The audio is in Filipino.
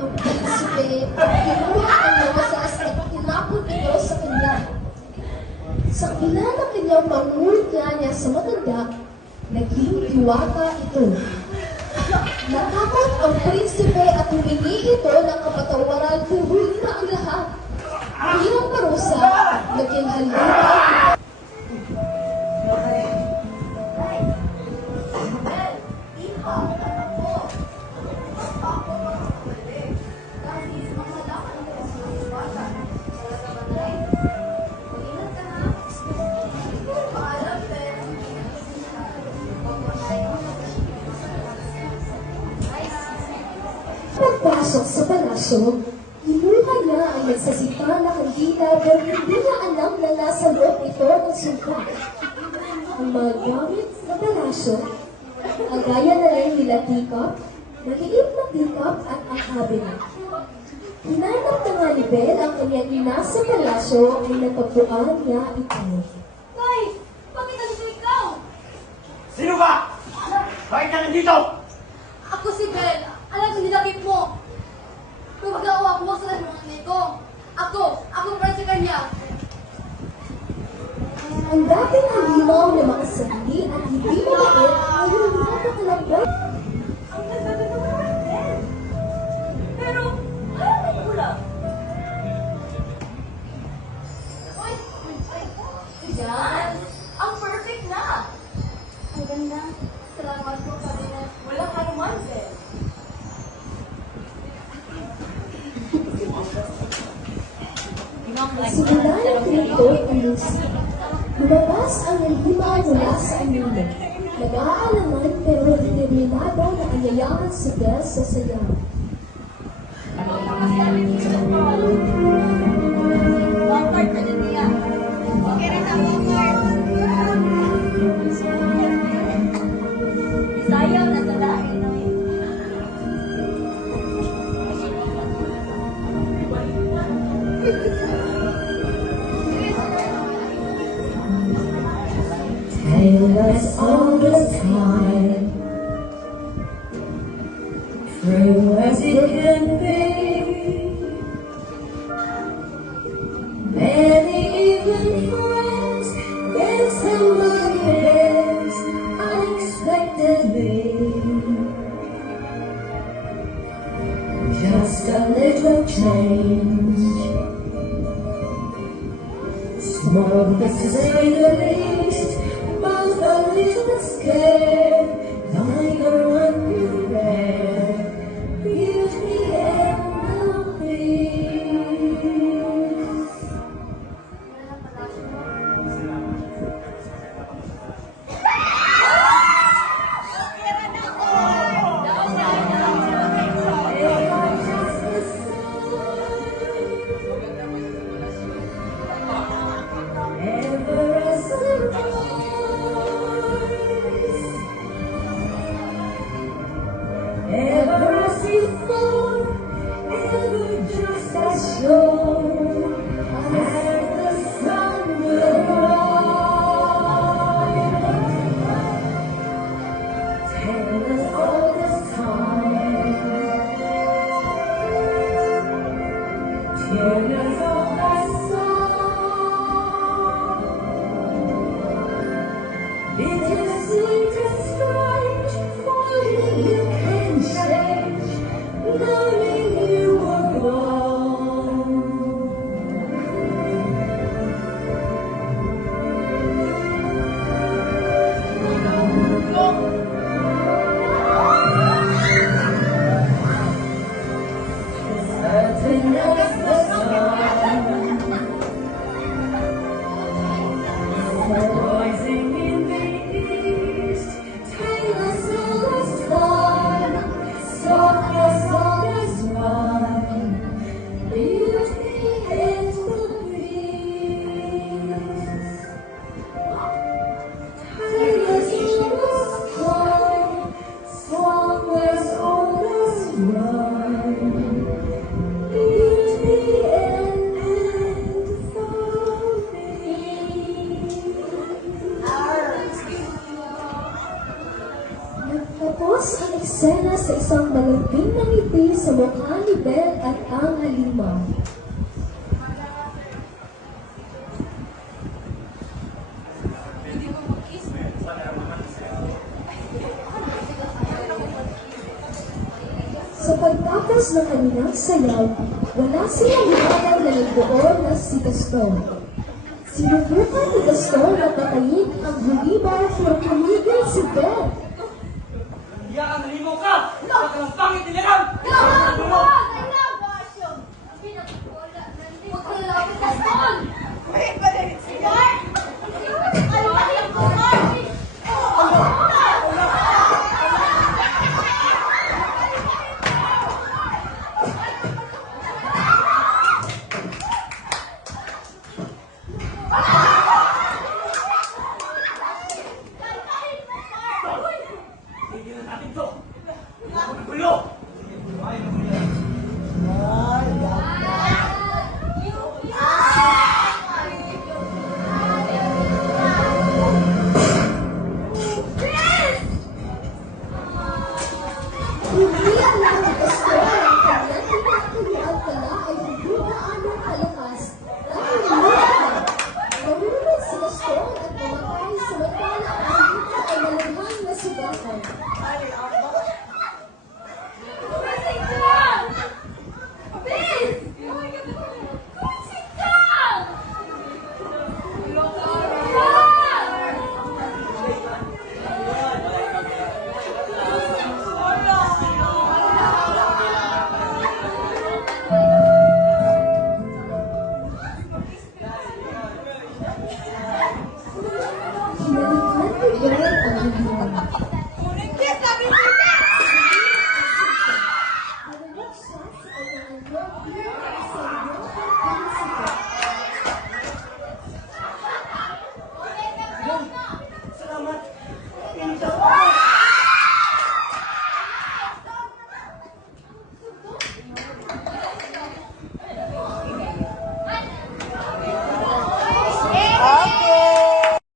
Ang prinsipe, kinuha ang lamesas at tinapon ito sa kanya. Sa kabila ng kanyang pangungutya niya sa matanda, naging diwata ito. Natakot ang prinsipe at humingi ito ng kapatawaran kung huli na ang lahat. Bilang parusa, naging halina. Pagpasok sa palasyo, inuha niya ang nagsasita na kandila pero hindi niya alam na nasa loob ito ng sungka. Ang mga gamit sa palasyo, ang gaya na rin nila tikap, maliit na tikap at ang cabinet. Hinanap na nga ni Belle ang kanyang ina sa palasyo ay natagpuan niya ito. Tay! Bakit nandito ikaw? Sino ka? Bakit ka nandito? Ako si Belle. Alam ko nilapit mo. Kung mag-aawa mo sa mga nito. Ako para sa kanya. Ang dating halimaw na mga sandi at hindi mabait ay yung natakalambot. Ang ganda naman natin. Pero, ayaw may kulang. Uy! Yan! Ang perfect na! Ang ganda. Salamat po, Karina. Walang hanuman, Belle. Simula ng pinagtol ang Lucy. Lumabas ang nalimaw mula sa anino. Nag-aalaman pero determinado na anyayahan si Belle sa sayaw. Bongkart na din niya. Okay rin ang bongkart. Isayaw na sa lain. Tell us all the time, true as it can be. Many even friends get somebody else unexpectedly. Just a little change, small to say the least. Both a little scared, like a running bear. Beauty and the beast. They are just the same. Ever as surprise. Ever as you thought, ever just as sure as the sun will rise. Tell us all this time, tell us all that song. It is sweet and strange, for you can change, knowing you were gone. Certain as the sun, rising in the east, tell us all the sun, soft as all is one, beauty is the beast. Tell us all the sky, song as all is one, beauty sa isang malambing na ngiti sa mukha ni Belle at ang halimaw. Sa pagtapos ng kanilang sayaw, wala silang iwanan na nagbuo na si Gaston. Sinubukan ni Gaston na patayin ang halimaw pero tumigil si Belle. Hindi ka nalimaw ka! Huwag ka ng pangit nilaram! Tama!